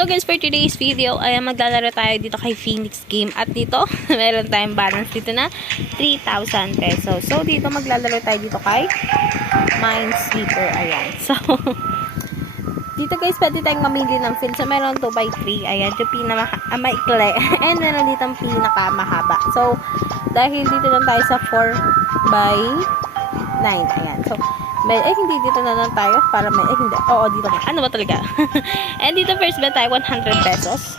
So guys, for today's video ay maglalaro tayo dito kay Phoenix Game. At dito, meron tayong balance dito na 3,000 pesos. So dito maglalaro tayo dito kay Minesweeper. Ayan. So, dito guys, pwede tayong mamili ng field. So, meron 2x3. Ayan, yung pinaka-maikli. And meron dito ang pinaka-mahaba. So, dahil dito lang tayo sa 4x9. Ayan. So, hindi dito na lang tayo para hindi. Oo, dito na. Ano ba talaga? And dito first bet tayo 100 pesos.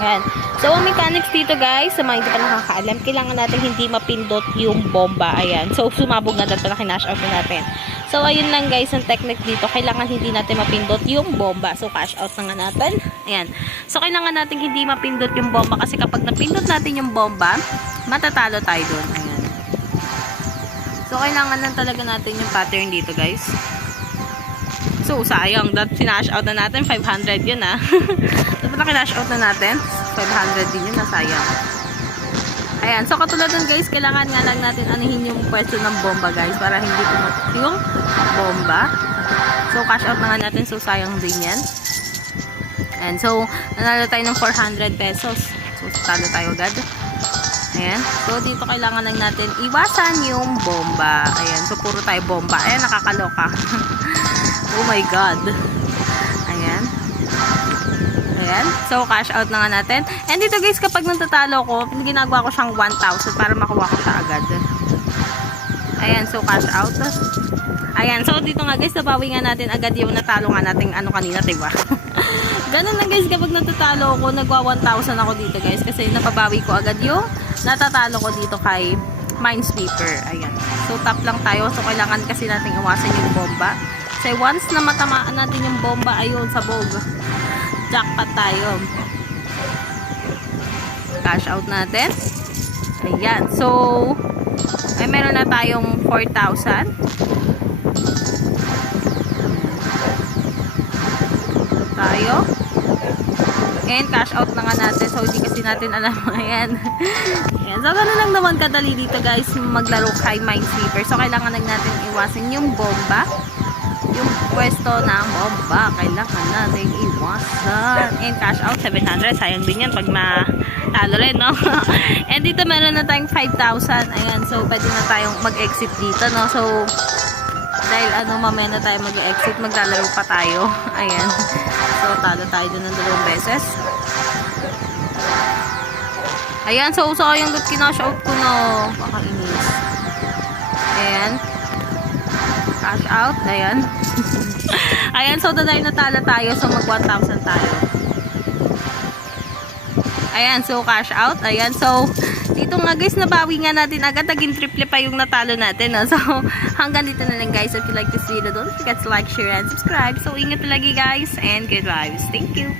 Ayan. So, ang mechanics dito guys, sa mga hindi pa nakakaalam, kailangan natin hindi mapindot yung bomba. Ayan. So, sumabog na dito na kinash out na natin. So, ayun lang guys, ang technique dito. Kailangan hindi natin mapindot yung bomba. So, cash out na nga natin. Ayan. So, kailangan natin hindi mapindot yung bomba kasi kapag napindot natin yung bomba, matatalo tayo dun. Ayan. So, kailangan lang talaga natin yung pattern dito guys. So, sayang. Sinash out na natin. 500 yun ah. Dapat na kinash out na natin. 500 din yun na sayang. Ayan. So, katulad nun guys, kailangan nga lang natin anihin yung pwesto ng bomba guys para hindi pumatok yung bomba. So, cash out na nga natin. So, sayang din yan. And so, nanalo tayo ng 400 pesos. So, talo tayo agad. Ayan. So, dito kailangan lang natin iwasan yung bomba. Ayan. So, puro tayo bomba. Ayan, nakakaloka. Oh my God. Ayan. Ayan. So, cash out na nga natin. And dito guys, kapag natatalo ko, ginagawa ko siyang 1,000 para makuha ko siya agad. Ayan. So, cash out. Ayan. So, dito nga guys, nabawi nga natin agad yung natalo nga natin ano kanina, diba? Ganun lang guys, kapag natatalo ko, nagwa 1,000 ako dito guys. Kasi napabawi ko agad yung natatalo ko dito kay Minesweeper. Ayan. So, top lang tayo. So, kailangan kasi natin iwasan yung bomba. Kasi once na matamaan natin yung bomba, ayun, sabog. Jackpot tayo. Cash out natin. Ayan. So, ay meron na tayong 4,000. Tayo. And cash out na nga natin. So, hindi kasi natin alam. Ayan. Ayan. So, gano'n lang naman kadali dito guys maglaro kay Minesweeper. So, kailangan lang natin iwasan yung bomba. Yung pwesto ng bomba. Kailangan natin iwasan. And cash out 700. Sayang din yan pag matalo rin, no? And dito meron na tayong 5,000. Ayan. So, pwede na tayong mag-exit dito, no? So, dahil mamaya na tayo mag-exit, maglalaro pa tayo. Ayan. So, talo tayo dun ng 2 beses. Ayan. So, sayang that kinash out ko, no. Baka inis. Ayan. Cash out. Ayan. Ayan. So, dahil natalo tayo, so mag 1,000 tayo. Ayan. So, cash out. Ayan. So, dito nga guys, nabawi nga natin agad. Naging triple pa yung natalo natin. No? So, hanggang dito na lang guys. If you like this video, don't forget to like, share, and subscribe. So, ingat lagi guys. And good vibes. Thank you.